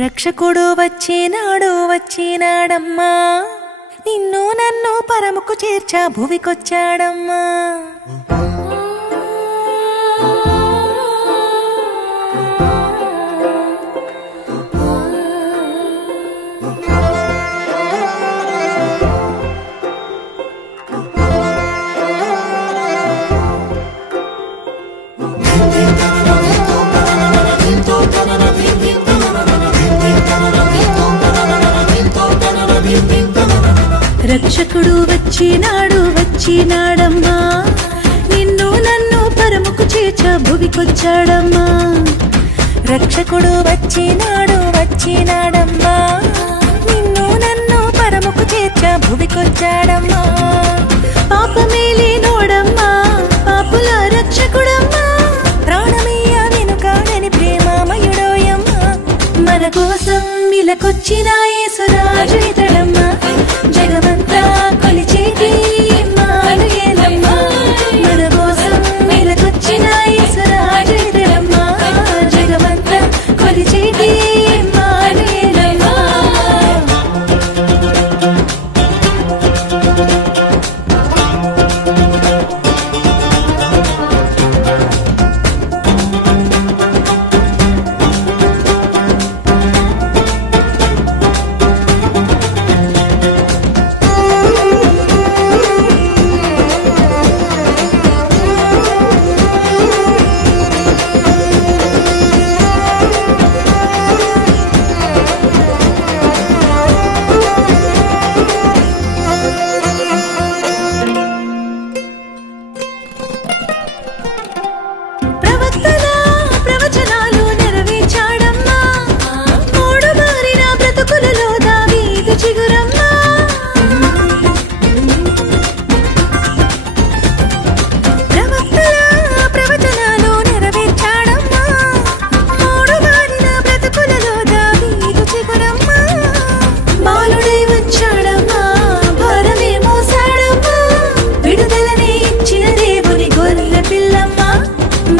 రక్షకుడు వచ్చినాడు వచ్చినాడమ్మా, నిన్ను నన్ను పరముకు చేర్చా భువికొచ్చాడమ్మా. రక్షకుడు వచ్చినాడు వచ్చినాడమ్మా, నిన్ను నన్ను పరముకు చేర్చా భువికొచ్చాడమ్మా. రక్షకుడు వచ్చినాడు వచ్చినాడమ్మా, నిన్ను నన్ను పరముకు చేర్చా భువికొచ్చాడమ్మా. పాపమేలే నోడమ్మా, పాపుల రక్షకుడమ్మా, ప్రాణమయ్య వెనుకాడని ప్రేమామయుడోయమ్మా. మన కోసం ఇలకొచ్చిన యేసురాజు ఇతడమ్మా, జగమంతా కొలిచేటి ఇమ్మానుయేలమ్మా. మన కోసం ఇలకొచ్చిన యేసురాజు ఇతడమ్మా, జగమంతా కొలిచేటి ఇమ్మానుయేలమ్మా.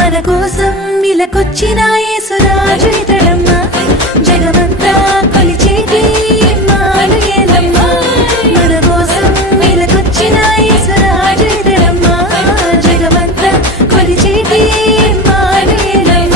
మన కోసం ఇలకొచ్చిన యేసురాజు ఇతడమ్మా, జగమంతా కొలిచేటి ఇమ్మానుయేలమ్మా. మన కోసం ఇలకొచ్చిన యేసురాజు ఇతడమ్మా, జగమంతా కొలిచేటి ఇమ్మానుయేలమ్మా.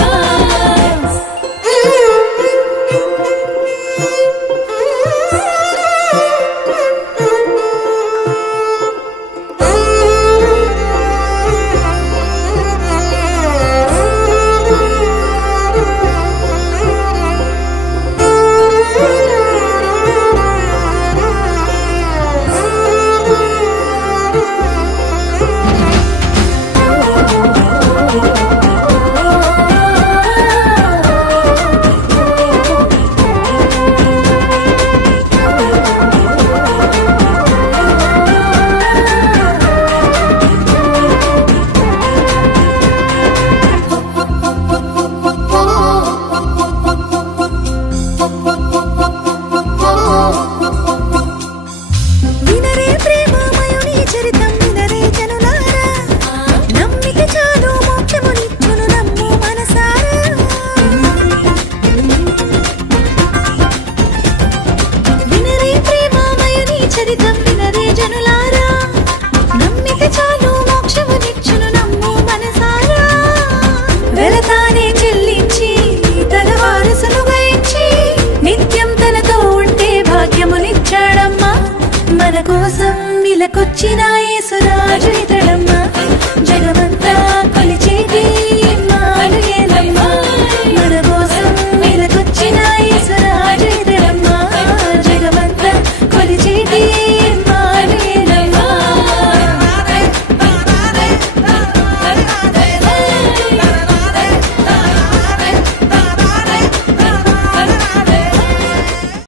మన కోసం ఇలకొచ్చిన యేసురాజు ఇతడు.